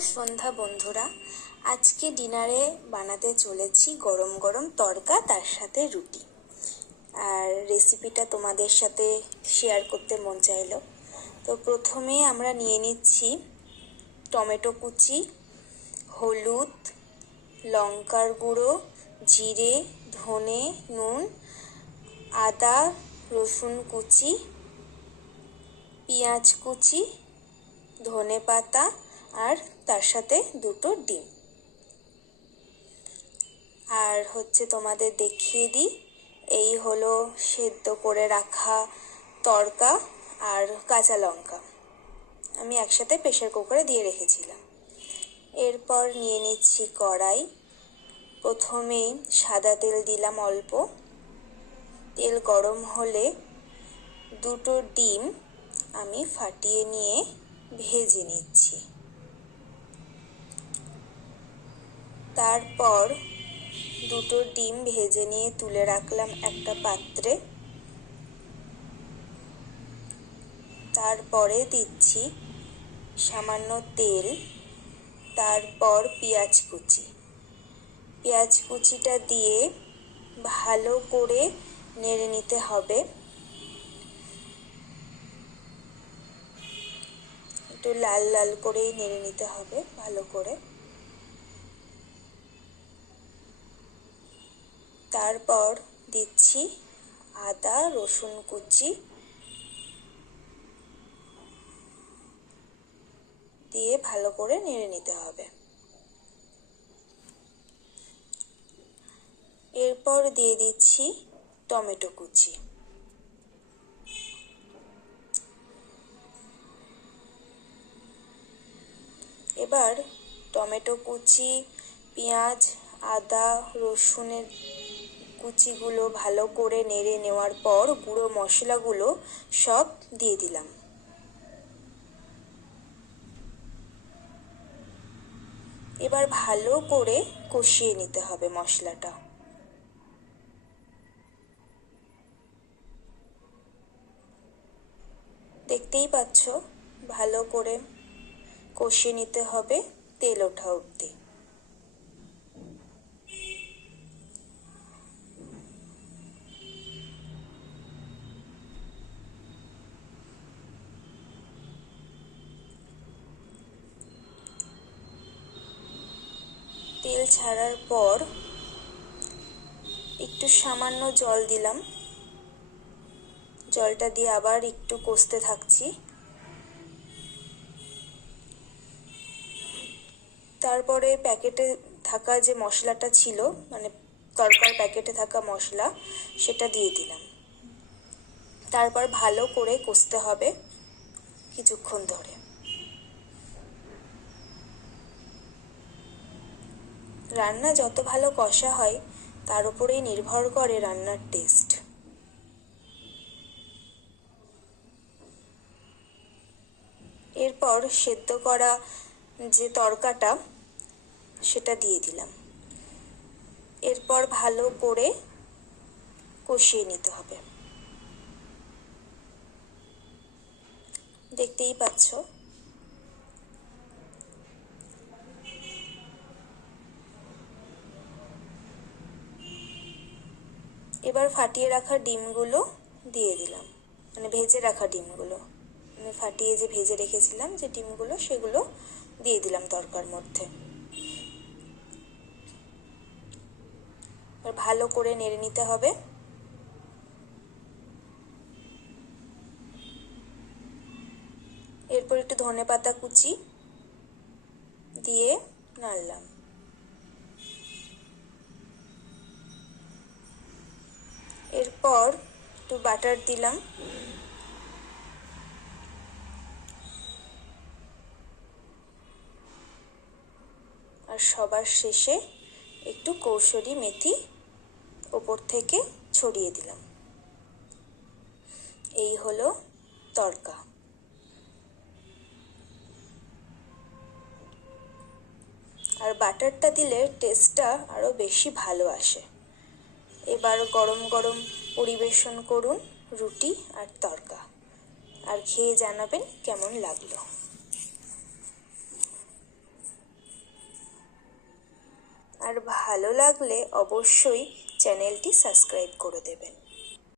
সন্ধ্যা বন্ধুরা। আজকে ডিনারে বানাতে চলেছি গরম গরম তড়কা তার সাথে রুটি। আর রেসিপিটা তোমাদের সাথে শেয়ার করতে মন চাইলো। তো প্রথমে আমরা নিয়ে নিচ্ছি টমেটো কুচি, হলুদ, লঙ্কার গুঁড়ো, জিরে, ধনে, নুন, আদা, রসুন কুচি, পেঁয়াজ কুচি ধনে পাতা আর তার সাথে দুটো ডিম। আর হচ্ছে তোমাদের দেখিয়ে দিই, এই হলো সেদ্ধ করে রাখা তড়কা আর কাঁচা লঙ্কা। আমি একসাথে প্রেশার কুকারে দিয়ে রেখেছিলাম। এরপর নিয়ে নিচ্ছি কড়াই। প্রথমে সাদা তেল দিলাম অল্প। তেল গরম হলে দুটো ডিম আমি ফাটিয়ে নিয়ে ভেজে নিচ্ছি। তারপর দুটো ডিম ভেজে নিয়ে তুলে রাখলাম একটা পাত্রে। তারপরে দিচ্ছি সামান্য তেল, তারপর পেঁয়াজ কুচি। পেঁয়াজ কুচিটা দিয়ে ভালো করে নেড়ে নিতে হবে। একটু লাল লাল করেই নেড়ে নিতে হবে ভালো করে। তারপর দিচ্ছি আদা, রসুন কুচি। দিয়ে ভালো করে নেড়ে নিতে হবে। এরপর দিয়ে দিচ্ছি টমেটো কুচি। এবার টমেটো কুচি, পেঁয়াজ, আদা, রসুনের কুচিগুলো ভালো করে নেড়ে নেওয়ার পর গুঁড়ো মশলাগুলো সব দিয়ে দিলাম। এবার ভালো করে কষিয়ে নিতে হবে মশলাটা। দেখতেই পাচ্ছ, ভালো করে কষিয়ে নিতে হবে তেল ওঠা অবধি। তেল ছাড়ার পর একটু সামান্য জল দিলাম। জলটা দিয়ে আবার একটু কষতে থাকছি। তারপরে প্যাকেটে থাকা যে মশলাটা ছিল মানে তরকার প্যাকেটে থাকা মশলা, সেটা দিয়ে দিলাম। তারপর ভালো করে কষতে হবে কিছুক্ষণ ধরে। রান্না যত ভালো কষা হয়, তার উপরেই নির্ভর করে রান্নার টেস্ট এরপর সেদ্ধ করা যে তরকাটা, সেটা দিয়ে দিলাম। এরপর ভালো করে কষিয়ে নিতে হবে। দেখতেই পাচ্ছ এবার ফাটিয়ে রাখা ডিমগুলো দিয়ে দিলাম। মানে ভেজে রাখা ডিমগুলো। মানে ফাটিয়ে যে ভেজে রেখেছিলাম যে ডিমগুলো, সেগুলো দিয়ে দিলাম তরকার মধ্যে। ভালো করে নেড়ে নিতে হবে। এরপর একটু ধনে পাতা কুচি দিয়ে নাড়লাম। এরপর একটু বাটার দিলাম। আর সবার শেষে একটু কৌশলী মেথি ওপর থেকে ছড়িয়ে দিলাম। এই হলো তড়কা। আর বাটারটা দিলে টেস্টটা আরও বেশি ভালো আসে। এবার গরম গরম পরিবেশন করুন রুটি আর তরকা। আর খেয়ে জানাবেন কেমন লাগল। আর ভালো লাগলে অবশ্যই চ্যানেলটি সাবস্ক্রাইব করে দেবেন।